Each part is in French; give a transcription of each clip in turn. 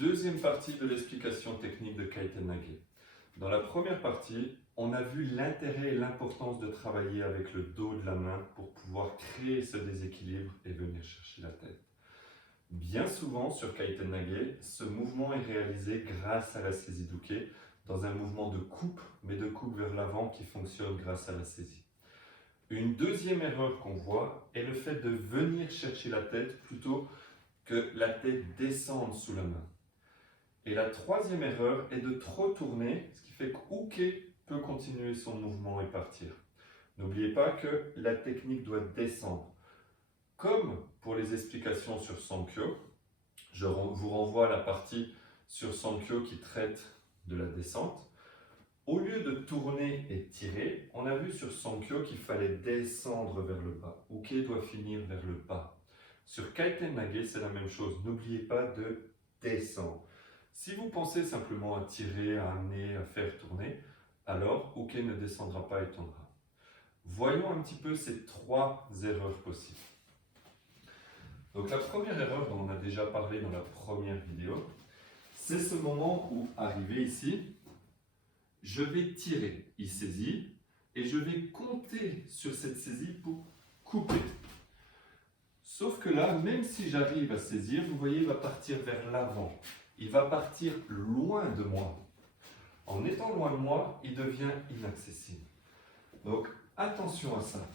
Deuxième partie de l'explication technique de Kaiten-Nage. Dans la première partie, on a vu l'intérêt et l'importance de travailler avec le dos de la main pour pouvoir créer ce déséquilibre et venir chercher la tête. Bien souvent sur Kaiten-Nage, ce mouvement est réalisé grâce à la saisie d'uke, dans un mouvement de coupe, mais de coupe vers l'avant qui fonctionne grâce à la saisie. Une deuxième erreur qu'on voit est le fait de venir chercher la tête plutôt que la tête descende sous la main. Et la troisième erreur est de trop tourner, ce qui fait qu'uke peut continuer son mouvement et partir. N'oubliez pas que la technique doit descendre. Comme pour les explications sur Sankyo, je vous renvoie à la partie sur Sankyo qui traite de la descente. Au lieu de tourner et tirer, on a vu sur Sankyo qu'il fallait descendre vers le bas. Uke doit finir vers le bas. Sur Kaiten-Nage, c'est la même chose. N'oubliez pas de descendre. Si vous pensez simplement à tirer, à amener, à faire tourner, alors uke ne descendra pas et tournera. Voyons un petit peu ces trois erreurs possibles. Donc la première erreur dont on a déjà parlé dans la première vidéo, c'est ce moment où, arrivé ici, je vais tirer, il saisit, et je vais compter sur cette saisie pour couper. Sauf que là, même si j'arrive à saisir, vous voyez, il va partir vers l'avant. Il va partir loin de moi. En étant loin de moi, il devient inaccessible. Donc, attention à ça.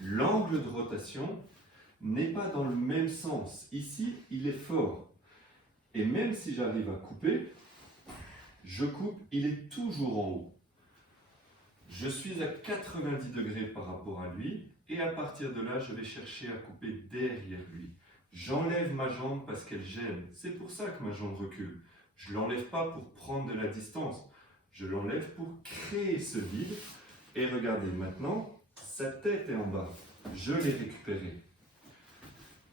L'angle de rotation n'est pas dans le même sens. Ici, il est fort. Et même si j'arrive à couper, je coupe, il est toujours en haut. Je suis à 90 degrés par rapport à lui, et à partir de là, je vais chercher à couper derrière lui. J'enlève ma jambe parce qu'elle gêne. C'est pour ça que ma jambe recule. Je ne l'enlève pas pour prendre de la distance. Je l'enlève pour créer ce vide. Et regardez, maintenant, sa tête est en bas. Je l'ai récupérée.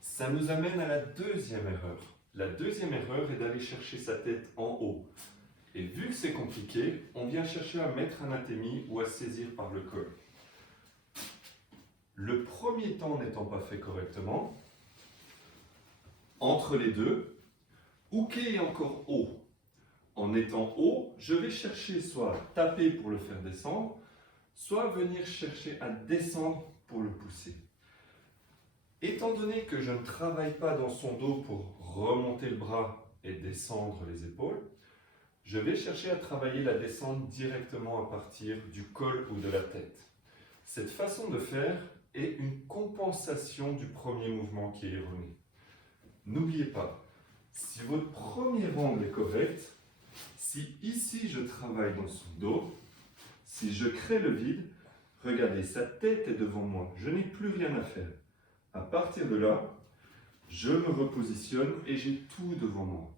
Ça nous amène à la deuxième erreur. La deuxième erreur est d'aller chercher sa tête en haut. Et vu que c'est compliqué, on vient chercher à mettre un atemi ou à saisir par le col. Le premier temps n'étant pas fait correctement, entre les deux, uke est encore haut. En étant haut, je vais chercher soit taper pour le faire descendre, soit venir chercher à descendre pour le pousser. Étant donné que je ne travaille pas dans son dos pour remonter le bras et descendre les épaules, je vais chercher à travailler la descente directement à partir du col ou de la tête. Cette façon de faire est une compensation du premier mouvement qui est erroné. N'oubliez pas, si votre premier angle est correct, si ici je travaille dans son dos, si je crée le vide, regardez, sa tête est devant moi, je n'ai plus rien à faire. À partir de là, je me repositionne et j'ai tout devant moi.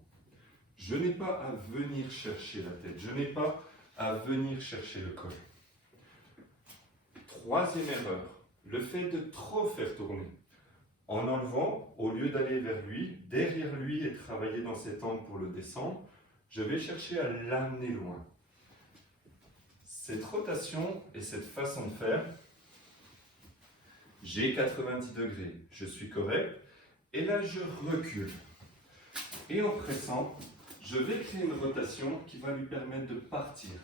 Je n'ai pas à venir chercher la tête, je n'ai pas à venir chercher le col. Troisième erreur, le fait de trop faire tourner. En enlevant, au lieu d'aller vers lui, derrière lui et travailler dans cet angle pour le descendre, je vais chercher à l'amener loin. Cette rotation et cette façon de faire, j'ai 90 degrés, je suis correct, et là je recule. Et en pressant, je vais créer une rotation qui va lui permettre de partir.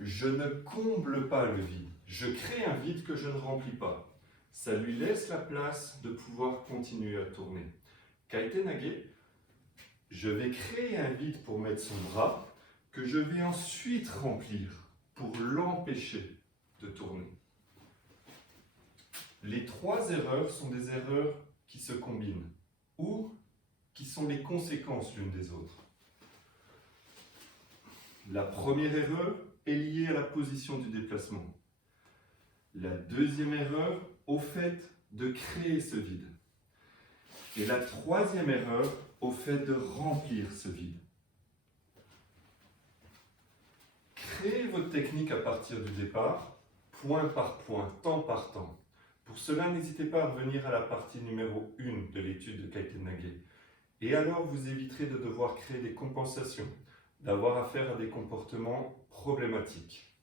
Je ne comble pas le vide, je crée un vide que je ne remplis pas. Ça lui laisse la place de pouvoir continuer à tourner. Kaiten-Nage, je vais créer un vide pour mettre son bras que je vais ensuite remplir pour l'empêcher de tourner. Les trois erreurs sont des erreurs qui se combinent ou qui sont les conséquences l'une des autres. La première erreur est liée à la position du déplacement. La deuxième erreur au fait de créer ce vide. Et la troisième erreur au fait de remplir ce vide. Créez votre technique à partir du départ, point par point, temps par temps. Pour cela, n'hésitez pas à revenir à la partie numéro 1 de l'étude de Kaiten-Nage. Et alors, vous éviterez de devoir créer des compensations, d'avoir affaire à des comportements problématiques.